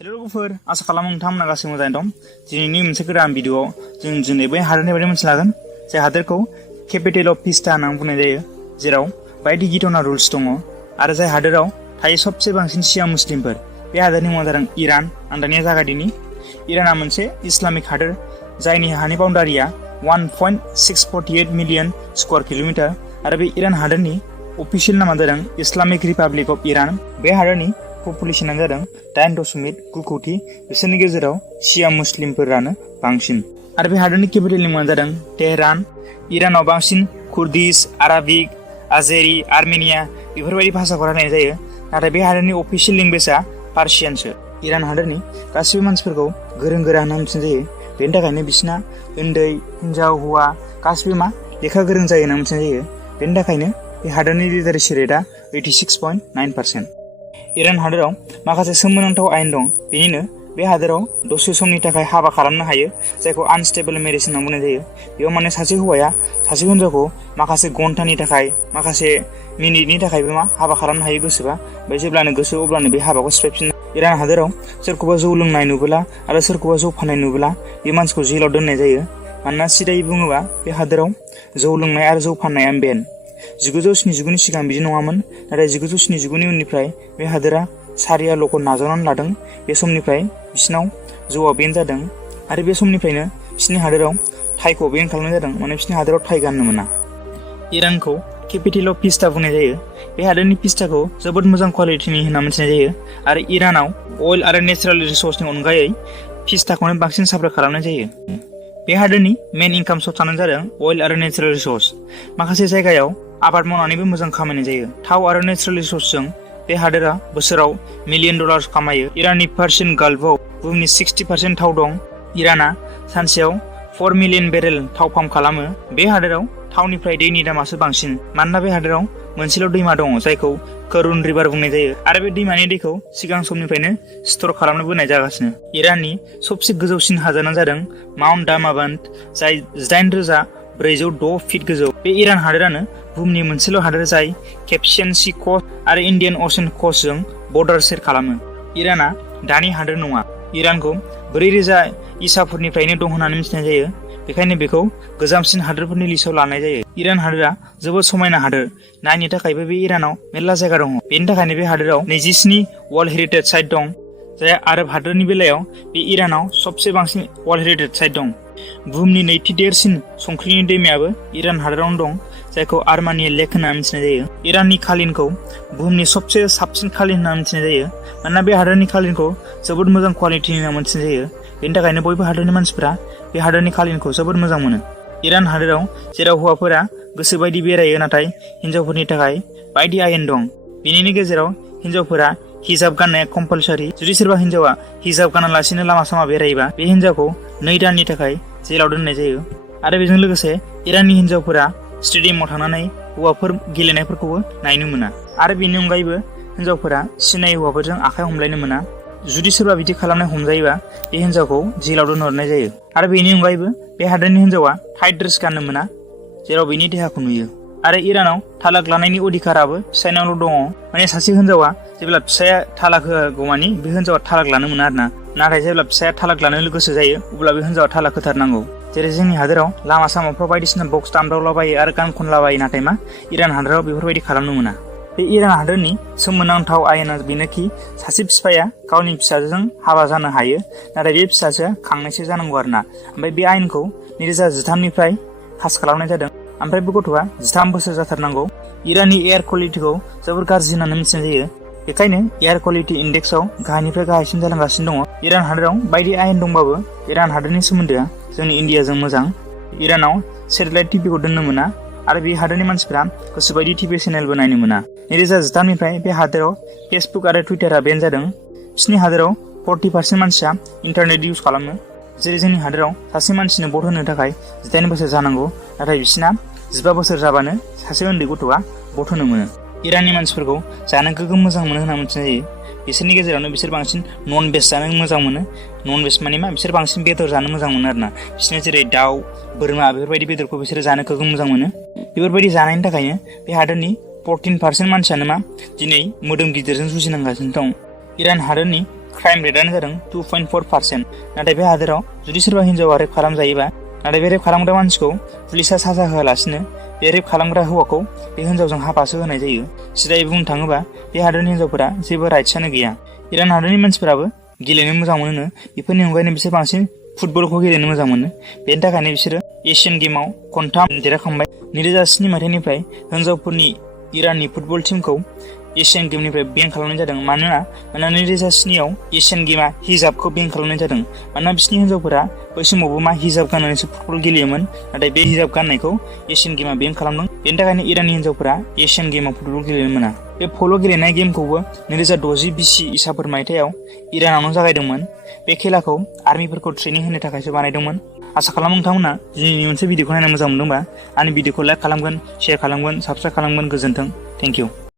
Hello लोगोफोर आसा खालामो नोंथांमोना गासैबो मोजाङै दं। दिनैनि मोनसे गोदान भिडिअ जों दिनै बै हादोरनि बागै मिथिनो लागोन जाय हादोरखौ केपिटेल अफ पिस्ता होननानै बुंनाय जायो, जेराव बायदि गिथावना रुल्स दङ आरो जाय हादोराव थायो सबसे बांसिन शिया मुस्लिमफोर। बे हादोरनि मुङा जादों इरान। आं दानिया जागायदिनि। इराना मोनसे इस्लामिक हादोर जायनि हानि बाउन्डारिया 1.648 मिलियन स्क्वायर किल'मिटार आरो बे इरान हादोरनि अफिसियेल नामा जादों इस्लामिक रिपाब्लिक अफ इरान। बे हादोरनि पपुलेसना जादों 8.9 कौटि। बिसोरनि गेजेराव शिया मुस्लिमफोरानो बांसिन। आरो बे हादोरनि केपिटेलनि मुङा जादों तेहरान। इरानाव बांसिन कुर्दिश, आराबिक, आजेरि, आर्मेनिया बेफोरबायदि भाषाखौ रायलायनाय जायो, नाथाय बे हादोरनि अफिसियेल लेंगुवेजआ पार्सियानसो। इरान हादोरनि गासिबो मानसिफोरखौ गोरों गोरा होनना मिथिनाय जायो। बेनि थाखायनो बिसिना उन्दै, हिनजाव, हौवा गासिबो लेखा गोरों जायो होनना मिथिनाय जायो। बेनि थाखायनो बे हादोरनि लिटारेसि रेटआ 86.9%। इरान हादोराव माखासे सोमोनांथाव आयेन दं। बेनिनो बे हादोराव दसे समनि थाखाय हाबा खालामनो हायो, जायखौ आनस्टेबल मेरिज होनना बुंनाय जायो। बेयाव माने सासे हौवाया सासे हिनजावखौ माखासे घन्टानि थाखाय, माखासे मिनिटनि थाखायबो हाबा खालामनो हायो गोसोबा। ओमफ्राय जेब्लानो गोसो अब्लानो बे हाबाखौ सिफायफिनो। इरान हादोराव सोरखौबा जौ लोंनाय नुबोला आरो सोरखौबा जौ फाननाय नुबोला बे मानसिखौ जेलाव दोननाय जायो। मानोना सिदायै बुङोबा बे हादोराव जौ लोंनाय आरो जौ फाननाया बेन। 1979नि सिगां बिदि नङामोन, नाथाय 1979नि उननिफ्राय बे हादोरा सारिया ल'खौ नाजावनानै लादों। बे समनिफ्राय बिसिनाव जौआ बेन जादों आरो बे समनिफ्रायनो बिसिनि हादोराव टाइखौ बेन खालामनाय जादों, माने बिसिनि हादोराव टाइ गाननो मोना। इरानखौ केपिटेल अफ पिस्ता बुंनाय जायो। बे हादोरनि पिस्ताखौ जोबोद मोजां क्वालिटिनि होनना मिथिनाय जायो आरो इरानाव अइल आरो नेचारेल रिसर्सनि अनगायै पिस्ताखौनो बांसिन साप्लाइ खालामनाय जायो। बे हादोरनि मेन इनकाम सर्सआनो जादों अइल आरो नेचारेल रिसर्स। माखासे जायगायाव आबाद मावनानैबो मोजां खामायनाय जायो। थाव आरो नेचारेल रिसर्सजों बे हादोरा बोसोराव मिलियन डलार खामायो। इराननि पार्सियान गाल्फआव बुहुमनि 60% थाव दं। इराना सानसेयाव 4 मिलियन बेरेल थाव पाम्प खालामो। बे हादोराव थावनिफ्राय दैनि दामासो बांसिन, मानोना बे हादोराव मोनसेल' दैमा दङ जायखौ करुन रिभार बुंनाय जायो आरो बे दैमानि दैखौ सिगां समनिफ्रायनो स्टर खालामनो बोनाय जागासिनो। इराननि सबसे गोजौसिन हाजोआनो जादों माउन्ट दामाबान्ड, जाय 8,406 फिट गोजौ। बे इरान हादोरानो बुहुमनि मोनसेल' हादोर जाय केस्पियान सी क'स्ट आरो इन्डियान अशियान क'स्टजों बर्डार शेयार खालामो। इराना दानि हादोर नङा। इरानखौ 4000 इसाफोरनिफ्रायनो दं होननानै मिथिनाय जायो, बेखायनो बेखौ गोजामसिन हादोरफोरनि लिस्टआव लानाय जायो। इरान हादोरा जोबोद समायना हादोर। नायनो थाखायबो बे इरानाव मेरला जायगा दङ। बेनि थाखायनो बे हादोराव 27 वर्ल्ड हेरिटेज साइट दं, जाय आरब हादोरनि बेलायाव बे इरानाव सबसे बांसिन वर्ल्ड हेरिटेज साइट दं। बुहुमनि नैथि देरसिन संख्रिनि दैमायाबो इरान हादोरावनो दं, जायखौ आर्मानि लेक होनना मिथिनाय जायो। इराननि कालिनखौ बुहुमनि सबसे साबसिन कालिन होनना मिथिनाय जायो, मानोना बे हादोरनि कालिनखौ जोबोद मोजां क्वालिटिनि होनना मिथिनाय जायो। बेनि थाखायनो बयबो हादोरनि मानसिफोरा बे हादोरनि कालिनखौ जोबोद मोजां मोनो। इरान हादोराव जेराव हौवाफोरा गोसोबायदि बेरायो, नाथाय हिनजावफोरनि थाखाय बायदि आयेन दं। बेनिनो गेजेराव हिनजावफोरा हिजाब गाननाया कम्पालसारि। जुदि सोरबा हिनजावा हिजाब गानालासिनो लामा सामा बेरायोबा बे हिनजावखौ 2 दाननि थाखाय जेलाव दोननाय जायो। आरो बेजों लोगोसे इराननि हिनजावफोरा स्टेडियामाव थांनानै हौवाफोर गेलेनायफोरखौबो नायनो मोना। आरो बेनि अनगायैबो हिनजावफोरा सिनायै हौवाफोरजों आखाइ हमलायनो मोना। जुदि सोरबा बिदि खालामनाय हमजायोबा बे हिनजावखौ जेलाव दोनहरनाय जायो। आरो बेनि अनगायैबो बे हादोरनि हिनजावा टाइट ड्रेस गाननो मोना, जेराव बेनि देहाखौ नुयो। आरो इरानाव तालाक लानायनि अधिकाराबो फिसायनावल' दङ। माने सासे हिनजावा जेब्ला फिसाया तालाक होआगौमानि बे हिनजावा तालाक लानो मोना आरोना। नाथाय जेब्ला फिसाया तालाक लानो गोसो जायो अब्ला बे हिनजावा तालाक होथारनांगौ। जेरै जोंनि हादोराव लामा सामाफ्राव बायदिसिना बक्स दामदावलाबायो आरो गान खनलाबायो, नाथाय इरान हादोराव बेफोरबायदि खालामनो मोना। बे इरान हादोरनि सोमोनांथाव आयेना बेनोखि सासे बिफाया गावनि फिसाजों हाबा जानो हायो, नाथाय बे फिसाजोआ खांनायसो जानांगौ आरोना। ओमफ्राय बे आयेनखौ 2013निफ्राय पास खालामनाय जादों। ओमफ्राय बे गथ'आ 13 बोसोर जाथारनांगौ। इराननि एयार क्वालिटिखौ जोबोर गाज्रि होननानै मिथिनाय जायो, बेखायनो एयार क्वालिटि इन्डेक्सआव गाहायनिफ्राय गाहायसिन जालांगासिनो दङ। इरान हादोराव बायदि आयेन दंबाबो इरान हादोरनि सोमोन्दोआ जोंनि इन्डियाजों मोजां। इरानाव सेटेलाइट टिभिखौ दोननो मोना आरो बे हादोरनि मानसिफ्रा गोसोबायदि टिभि चेनेलबो नायनो मोना। 2013निफ्राय बे हादोराव फेसबुक आरो टुइटारा बेन जादों। बिसिनि हादोराव 40% मानसिया इन्टारनेट इउज खालामो। जेरै जोंनि हादोराव सासे मानसिनो भट होनो थाखाय 18 बोसोर जानांगौ, नाथाय बिसिना 15 बोसोर जाबानो सासे उन्दै गथ'आ भट होनो मोनो। इराननि मानसिफोरखौ जानो गोगोम मोजां मोनो होनना मिथिनाय जायो। बिसोरनि गेजेरावनो बिसोर बांसिन नन भेज जानो मोजां मोनो। नन भेज माने बिसोर बांसिन बेदर जानो मोजां मोनो आरोना। बिसोरनो जेरै दाउ, बोरमा बेफोरबायदि बेदरखौ बिसोरो जानो गोगोम मोजां मोनो। बेफोरबायदि जानायनि थाखायनो बे हादोरनि 14% मानसियानो दिनै मोदोम गिदिरजों जुजिनांगासिनो दं। इरान हादोरनि क्राइम रेटआनो जादों 2.4%। नाथाय बे हादोराव जुदि सोरबा हिन्जावा रेप खालामजायोबा नाथाय बे रेप खालामग्रा मानसिखौ पुलिसा साजा होआलासिनो बे रेप खालामग्रा हौवाखौ बे हिन्जावजों हाबासो होनाय जायो। सिदायै बुंनो थाङोबा बे हादोरनि हिन्जावफोरा जेबो राइट्सआनो गैया। इरान हादोरनि मानसिफोराबो गेलेनो मोजां मोनो। बेफोरनि अनगायैनो बिसोर बांसिन फुटबलखौ गेलेनो मोजां मोनो। बेनि थाखायनो बिसोरो एशियान गेमाव खनथाम देरहाखांबाय। 2007 मायथाइनिफ्राय हिन्जावफोरनि इराननि फुटबल टीमखौ एशियान गेमनिफ्राय बेन खालामनाय जादों। मानोना 2007आव एशियान गेमा हिजाबखौ बेन खालामनाय जादों। मानोना बिसोरनि हिन्जावफोरा बै समावबो हिजाब गाननानैसो फुटबल गेलेयोमोन। नाथाय बे हिजाब गाननायखौ एशियान गेमा बेन खालामदों। बेनि थाखायनो इराननि हिन्जावफोरा एशियान गेमाव फुटबल गेलेनो मोना। बे पल' गेलेनाय गेमखौबो 2010 BC इसाफोर मायथाइयाव इरानावनो जागायदोंमोन। बे खेलाखौ आर्मिफोरखौ ट्रेनिं होनो थाखायसो बानायदोंमोन। आसा खालामो नोंथांमोना दिनैनि मोनसे भिडिअखौ नायनो मोजां मोनदोंबा आंनि भिडिअखौ लाइक खालामगोन, शेयार खालामगोन, साबस्क्राइब खालामगोन। गोजोन्थों। Thank you.